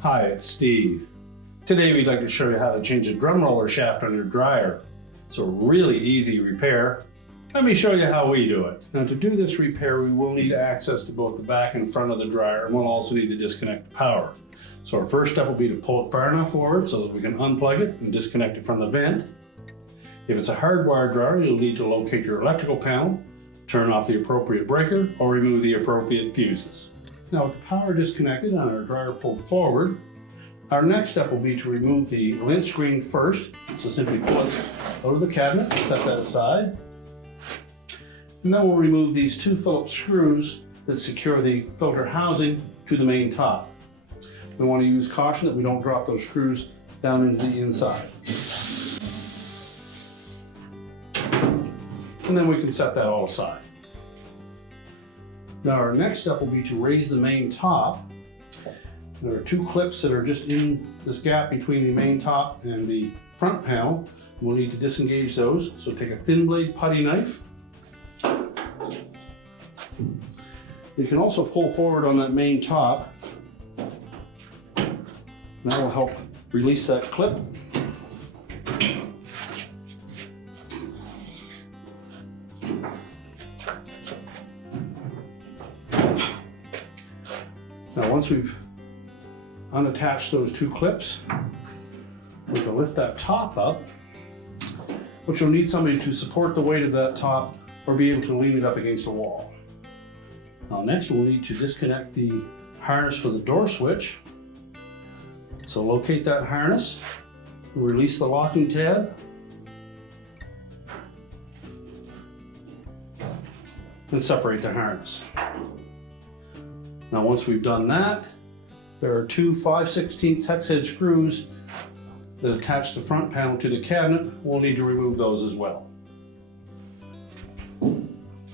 Hi, it's Steve. Today we'd like to show you how to change a drum roller shaft on your dryer. It's a really easy repair. Let me show you how we do it. Now to do this repair, we will need access to both the back and front of the dryer, and we'll also need to disconnect the power. So our first step will be to pull it far enough forward so that we can unplug it and disconnect it from the vent. If it's a hardwired dryer, you'll need to locate your electrical panel, turn off the appropriate breaker, or remove the appropriate fuses. Now with the power disconnected and our dryer pulled forward, our next step will be to remove the lint screen first. So simply pull it out of the cabinet and set that aside. And then we'll remove these two Phillips screws that secure the filter housing to the main top. We want to use caution that we don't drop those screws down into the inside. And then we can set that all aside. Now our next step will be to raise the main top. There are two clips that are just in this gap between the main top and the front panel. We'll need to disengage those. So take a thin blade putty knife. You can also pull forward on that main top. That will help release that clip. Now once we've unattached those two clips, we can lift that top up, but you'll need somebody to support the weight of that top or be able to lean it up against the wall. Now next we'll need to disconnect the harness for the door switch. So locate that harness, release the locking tab, and separate the harness. Now once we've done that, there are two 5/16 hex head screws that attach the front panel to the cabinet. We'll need to remove those as well.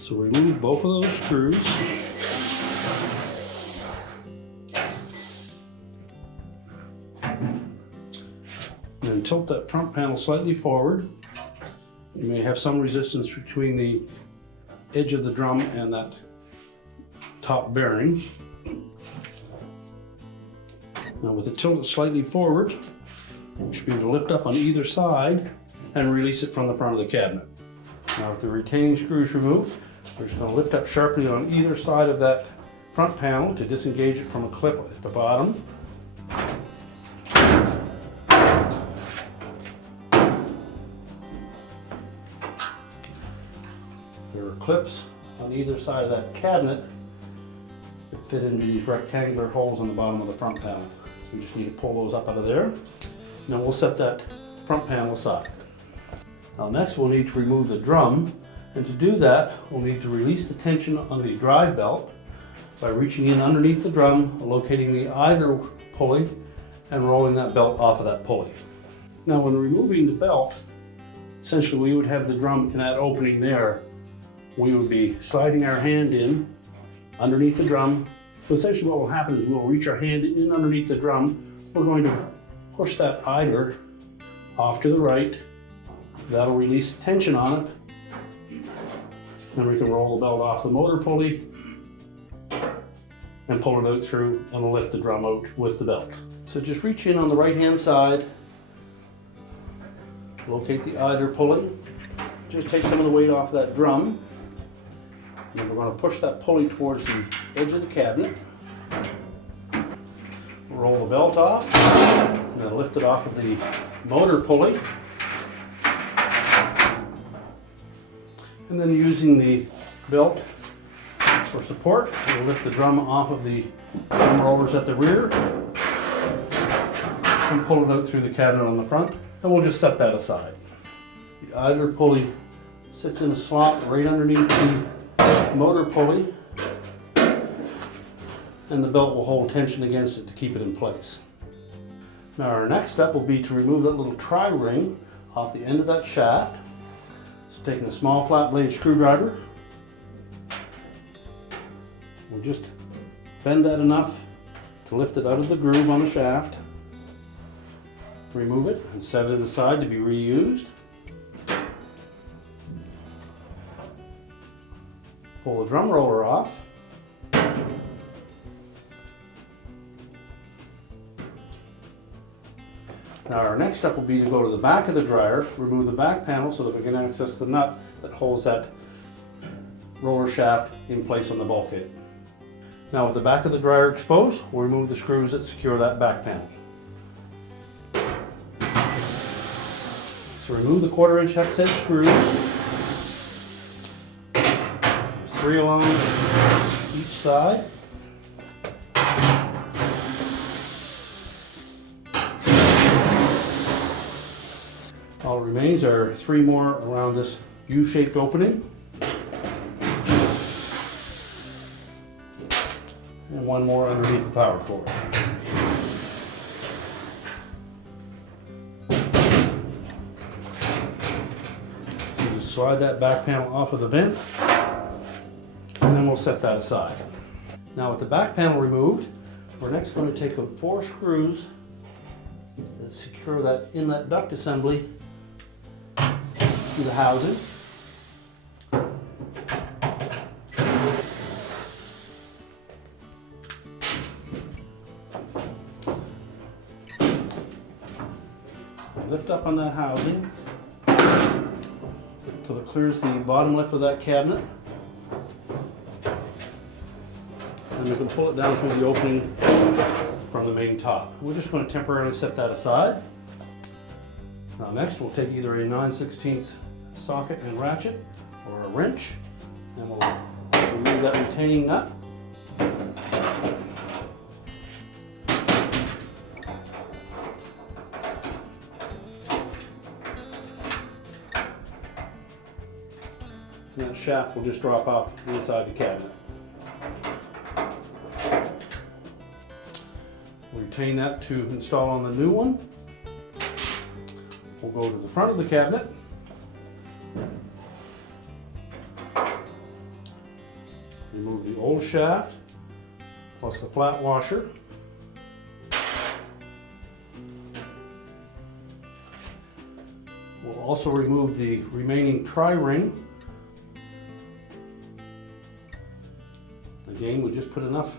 So remove both of those screws. And tilt that front panel slightly forward. You may have some resistance between the edge of the drum and that top bearing. Now with it tilted slightly forward, you should be able to lift up on either side and release it from the front of the cabinet. Now with the retaining screws removed, we're just going to lift up sharply on either side of that front panel to disengage it from a clip at the bottom. There are clips on either side of that cabinet that fit into these rectangular holes on the bottom of the front panel. We just need to pull those up out of there. Now we'll set that front panel aside. Now next we'll need to remove the drum, and to do that we'll need to release the tension on the drive belt by reaching in underneath the drum, locating the idler pulley, and rolling that belt off of that pulley. Now when removing the belt, essentially we would have the drum in that opening there. We would be sliding our hand in underneath the drum. So essentially what will happen is we'll reach our hand in underneath the drum. We're going to push that idler off to the right. That'll release tension on it. Then we can roll the belt off the motor pulley and pull it out through, and we'll lift the drum out with the belt. So just reach in on the right hand side, locate the idler pulley, just take some of the weight off that drum. And we're going to push that pulley towards the edge of the cabinet. Roll the belt off, and then lift it off of the motor pulley. And then using the belt for support, we'll lift the drum off of the drum rollers at the rear and pull it out through the cabinet on the front, and we'll just set that aside. The idler pulley sits in a slot right underneath the motor pulley, and the belt will hold tension against it to keep it in place. Now our next step will be to remove that little tri-ring off the end of that shaft. So taking a small flat blade screwdriver, we'll just bend that enough to lift it out of the groove on the shaft, remove it and set it aside to be reused. Pull the drum roller off. Now our next step will be to go to the back of the dryer, remove the back panel so that we can access the nut that holds that roller shaft in place on the bulkhead. Now with the back of the dryer exposed, we'll remove the screws that secure that back panel. So remove the 1/4" hex head screws, 3 along each side. All that remains are 3 more around this U-shaped opening. And 1 more underneath the power cord. So just slide that back panel off of the vent, and then we'll set that aside. Now with the back panel removed, we're next going to take 4 screws that secure that inlet duct assembly to the housing. Lift up on that housing until it clears the bottom lip of that cabinet. And we can pull it down through the opening from the main top. We're just going to temporarily set that aside. Now next we'll take either a 9/16 socket and ratchet or a wrench, and we'll remove that retaining nut. And that shaft will just drop off inside the cabinet. We'll retain that to install on the new one. We'll go to the front of the cabinet. Remove the old shaft plus the flat washer. We'll also remove the remaining tri-ring. Again, we just put enough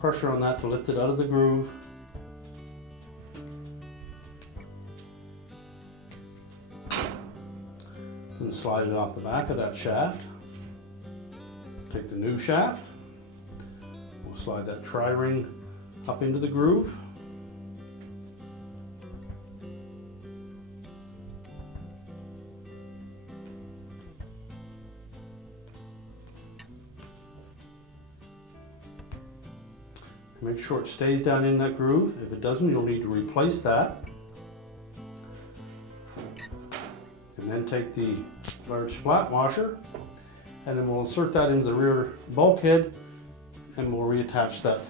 pressure on that to lift it out of the groove. Then slide it off the back of that shaft. Take the new shaft. We'll slide that tri-ring up into the groove. Make sure it stays down in that groove. If it doesn't, you'll need to replace that. And then take the large flat washer, and then we'll insert that into the rear bulkhead, and we'll reattach that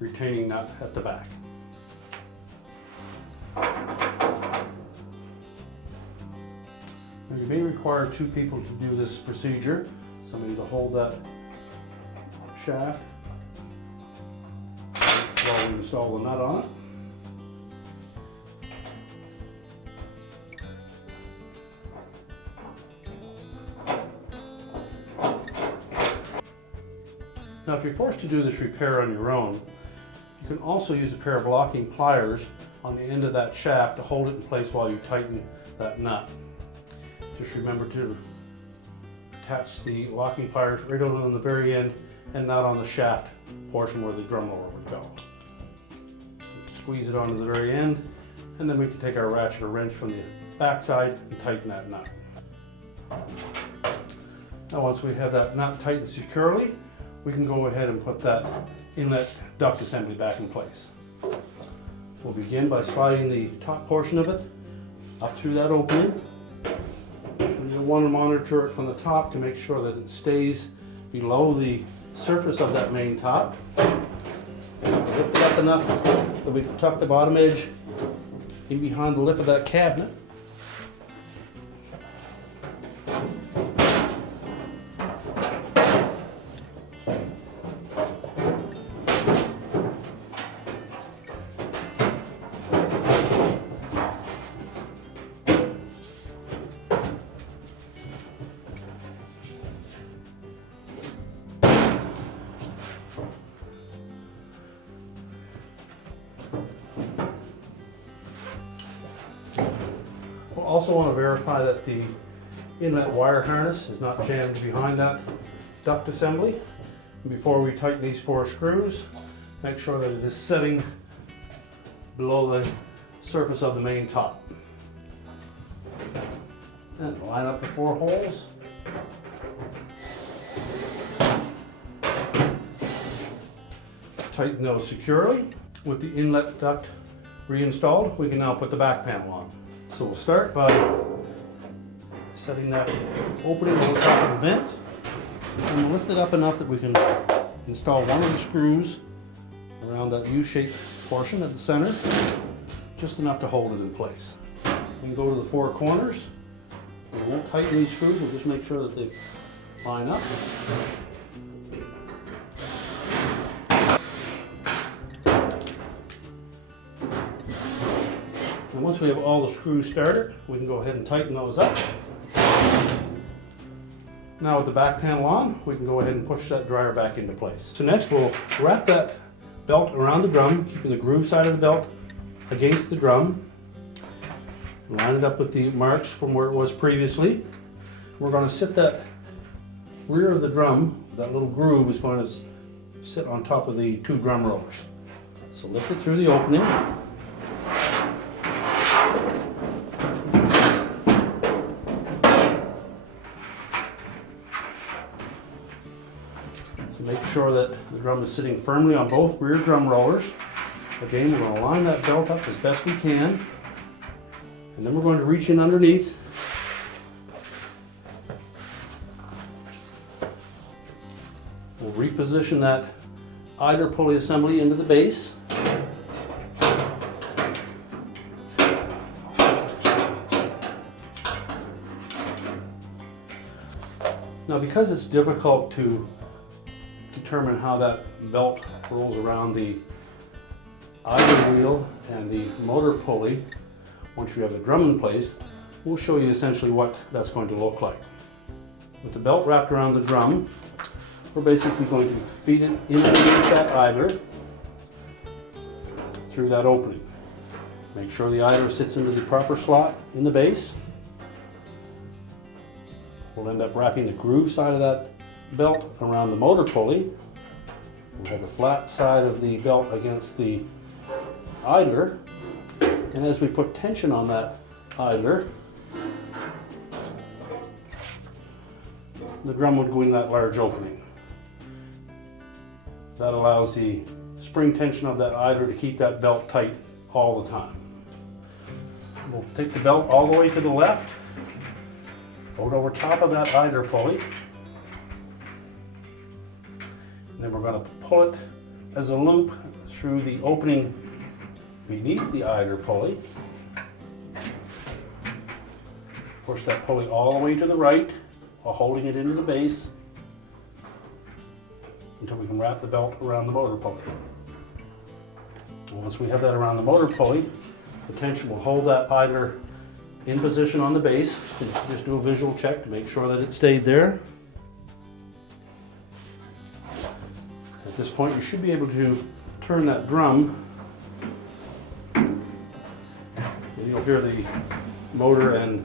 retaining nut at the back. Now you may require 2 people to do this procedure. Somebody to hold that shaft while we install the nut on it. Now if you're forced to do this repair on your own, you can also use a pair of locking pliers on the end of that shaft to hold it in place while you tighten that nut. Just remember to attach the locking pliers right on the very end and not on the shaft portion where the drum roller would go. Squeeze it onto the very end, and then we can take our ratchet or wrench from the back side and tighten that nut. Now once we have that nut tightened securely, we can go ahead and put that inlet duct assembly back in place. We'll begin by sliding the top portion of it up through that opening. And you'll want to monitor it from the top to make sure that it stays below the surface of that main top. Lift it up enough that we can tuck the bottom edge in behind the lip of that cabinet. Also want to verify that the inlet wire harness is not jammed behind that duct assembly. And before we tighten these 4 screws, make sure that it is setting below the surface of the main top. And line up the 4 holes. Tighten those securely. With the inlet duct reinstalled, we can now put the back panel on. So we'll start by setting that opening on the top of the vent, and we'll lift it up enough that we can install one of the screws around that U-shaped portion at the center, just enough to hold it in place. We can go to the 4 corners. We won't tighten these screws, we'll just make sure that they line up. And once we have all the screws started, we can go ahead and tighten those up. Now with the back panel on, we can go ahead and push that dryer back into place. So next we'll wrap that belt around the drum, keeping the groove side of the belt against the drum. Line it up with the marks from where it was previously. We're going to sit that rear of the drum, that little groove is going to sit on top of the 2 drum rollers. So lift it through the opening. Make sure that the drum is sitting firmly on both rear drum rollers. Again, we're going to line that belt up as best we can. And then we're going to reach in underneath. We'll reposition that idler pulley assembly into the base. Now, because it's difficult to determine how that belt rolls around the idler wheel and the motor pulley, once you have the drum in place, we'll show you essentially what that's going to look like. With the belt wrapped around the drum, we're basically going to feed it underneath that idler through that opening. Make sure the idler sits into the proper slot in the base. We'll end up wrapping the groove side of that belt around the motor pulley. We'll have the flat side of the belt against the idler, and as we put tension on that idler, the drum would go in that large opening. That allows the spring tension of that idler to keep that belt tight all the time. We'll take the belt all the way to the left, hold over top of that idler pulley, and then we're going to pull it as a loop through the opening beneath the idler pulley. Push that pulley all the way to the right while holding it into the base until we can wrap the belt around the motor pulley. And once we have that around the motor pulley, the tension will hold that idler in position on the base. You can just do a visual check to make sure that it stayed there. At this point, you should be able to turn that drum. You'll hear the motor and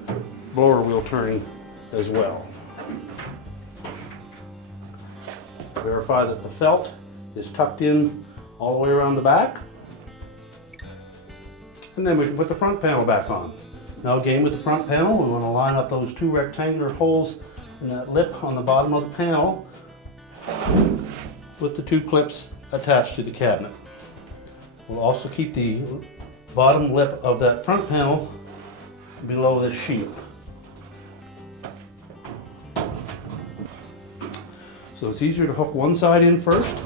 blower wheel turning as well. Verify that the felt is tucked in all the way around the back. And then we can put the front panel back on. Now again, with the front panel, we want to line up those 2 rectangular holes in that lip on the bottom of the panel with the 2 clips attached to the cabinet. We'll also keep the bottom lip of that front panel below this shield. So it's easier to hook one side in first.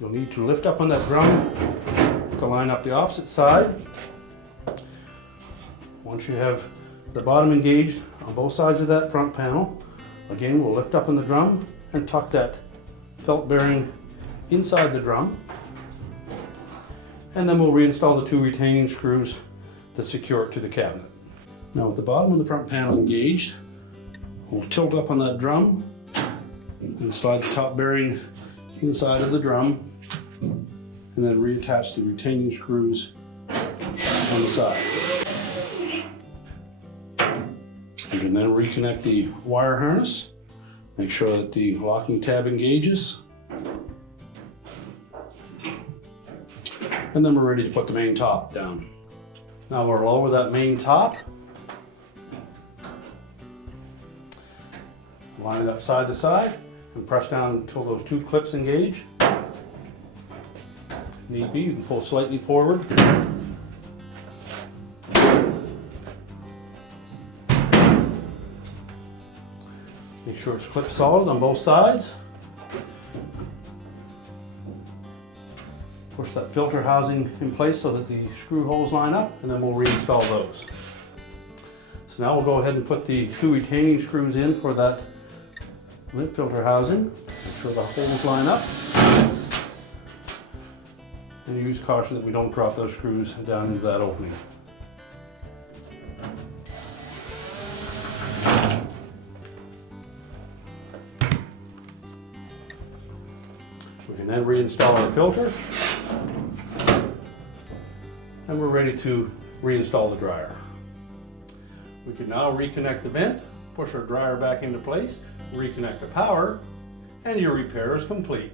You'll need to lift up on that drum to line up the opposite side. Once you have the bottom engaged on both sides of that front panel, again we'll lift up on the drum and tuck that felt bearing inside the drum. And then we'll reinstall the 2 retaining screws that secure it to the cabinet. Now with the bottom of the front panel engaged, we'll tilt up on that drum and slide the top bearing inside of the drum, and then reattach the retaining screws on the side. then reconnect the wire harness. Make sure that the locking tab engages. And then we're ready to put the main top down. Now we'll lower that main top. Line it up side to side and press down until those two clips engage. If need be, you can pull slightly forward. Make sure it's clipped solid on both sides. Push that filter housing in place so that the screw holes line up, and then we'll reinstall those. So now we'll go ahead and put the two retaining screws in for that lint filter housing. Make sure the holes line up. And use caution that we don't drop those screws down into that opening. We can then reinstall our filter. And we're ready to reinstall the dryer. We can now reconnect the vent, push our dryer back into place, reconnect the power, and your repair is complete.